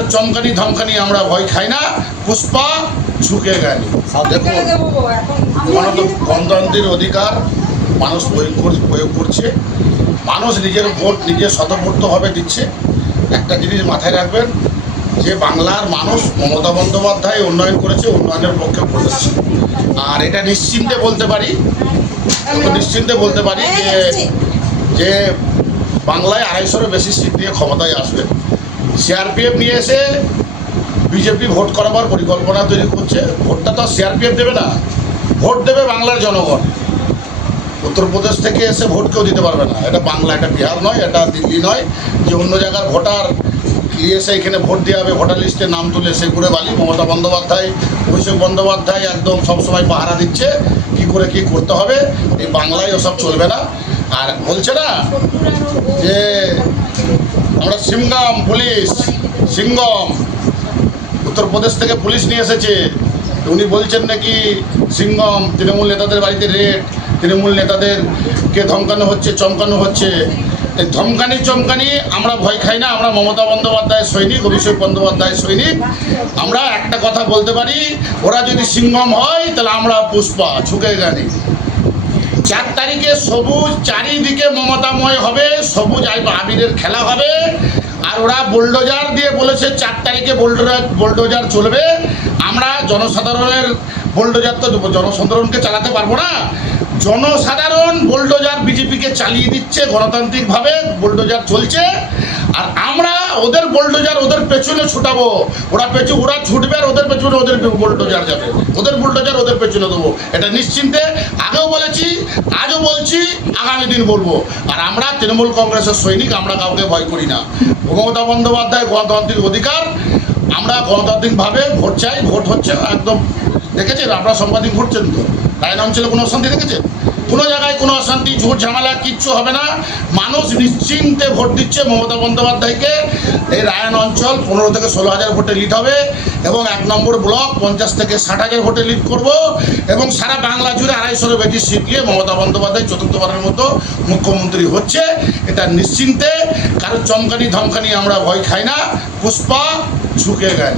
কারো চমকানি ধমকানি আমরা ভয় খাই না, পুষ্পা ঝুঁকে গেল। দেখুন, গণতন্ত্রের অধিকার মানুষ প্রয়োগ করছে, মানুষ নিজের ভোট নিজে স্বতঃস্ফূর্তভাবে দিচ্ছে। একটা জিনিস মাথায় রাখবেন যে বাংলার মানুষ মমতা বন্দ্যোপাধ্যায় উন্নয়ন করেছে, উন্নয়নের পক্ষে ভোট দিচ্ছে। আর এটা নিশ্চিন্তে বলতে পারি যে বাংলায় 250-এরও বেশি সিট নিয়ে ক্ষমতায় আসবে। সিআরপিএফ নিয়ে এসে বিজেপি ভোট করাবার পরিকল্পনা তৈরি করছে। ভোটটা তো সিআরপিএফ দেবে না, ভোট দেবে বাংলার জনগণ। উত্তরপ্রদেশ থেকে এসে ভোট কেউ দিতে পারবে না। এটা বাংলা, এটা বিহার নয়, এটা দিল্লি নয় যে অন্য জায়গার ভোটার নিয়ে এসে এখানে ভোট দেওয়া হবে, ভোটার লিস্টে নাম তুলে সে করে বালি। মমতা বন্দ্যোপাধ্যায়, অভিষেক বন্দ্যোপাধ্যায় একদম সবসময় পাহারা দিচ্ছে কি করে কি করতে হবে। এই বাংলায় ওসব চলবে না। আর বলছে না যে আমরা সিংহম পুলিশ, সিংহম উত্তরপ্রদেশ থেকে পুলিশ নিয়ে এসেছে। উনি বলছেন নাকি সিংহম তৃণমূল নেতাদের বাড়িতে রেড, তৃণমূল নেতাদেরকে ধমকানো হচ্ছে, চমকানো হচ্ছে। এই ধমকানি চমকানি আমরা ভয় খাই না। আমরা মমতা বন্দ্যোপাধ্যায়ের সৈনিক, অভিষেক বন্দ্যোপাধ্যায়ের সৈনিক। আমরা একটা কথা বলতে পারি, ওরা যদি সিংহম হয় তাহলে আমরা পুষ্পা ঝুঁকে গেলি। 4 তারিখে সবুজ চারিদিকে মমতাময় হবে, সবুজ আবিরের খেলা হবে। আর ওরা বুলডোজার দিয়ে বলেছে 4 তারিখে বুলডোজার চলবে। আমরা জনসাধারণের বুলডোজার তো জনসাধারণকে চালাতে পারবো না। জনসাধারণ বুলডোজার বিজেপিকে চালিয়ে দিচ্ছে, গণতান্ত্রিকভাবে বুলডোজার চলছে। আর আমরা ওদের বুলডোজার ওদের পেছনে ছুটাবো। ওরা ছুটবে আর ওদের পেছনে ওদের বুলডোজার যাবে, ওদের বুলডোজার ওদের পেছনে দেবো। এটা নিশ্চিন্তে আগেও বলেছি, আজও বলছি, আগামী দিন বলবো। আর আমরা তৃণমূল কংগ্রেসের সৈনিক, আমরা কাউকে ভয় করি না। মমতা বন্দ্যোপাধ্যায় গণতান্ত্রিক অধিকার, আমরা গণতান্ত্রিকভাবে ভোট চাই। ভোট হচ্ছে একদম, দেখেছেন আপনারা সাংবাদিক ঘুরছেন তো, রায়ন অঞ্চলে কোনো অশান্তি দেখেছেন? কোনো জায়গায় কোনো অশান্তি, ঝুট ঝামেলা কিচ্ছু হবে না। মানুষ নিশ্চিন্তে ভোট দিচ্ছে মমতা বন্দ্যোপাধ্যায়কে। এই রায়ন অঞ্চল 15 থেকে 16,000 ভোটে লিড হবে এবং 1 নম্বর ব্লক 50 থেকে 60,000 ভোটে লিড করব। এবং সারা বাংলা জুড়ে 250-এরও বেশি সিট নিয়ে মমতা বন্দ্যোপাধ্যায় চতুর্থবারের মতো মুখ্যমন্ত্রী হচ্ছে। এটা নিশ্চিন্তে, কারো চমকানি ধমকানি আমরা ভয় খাই না, পুষ্পা ঝুঁকে গেল।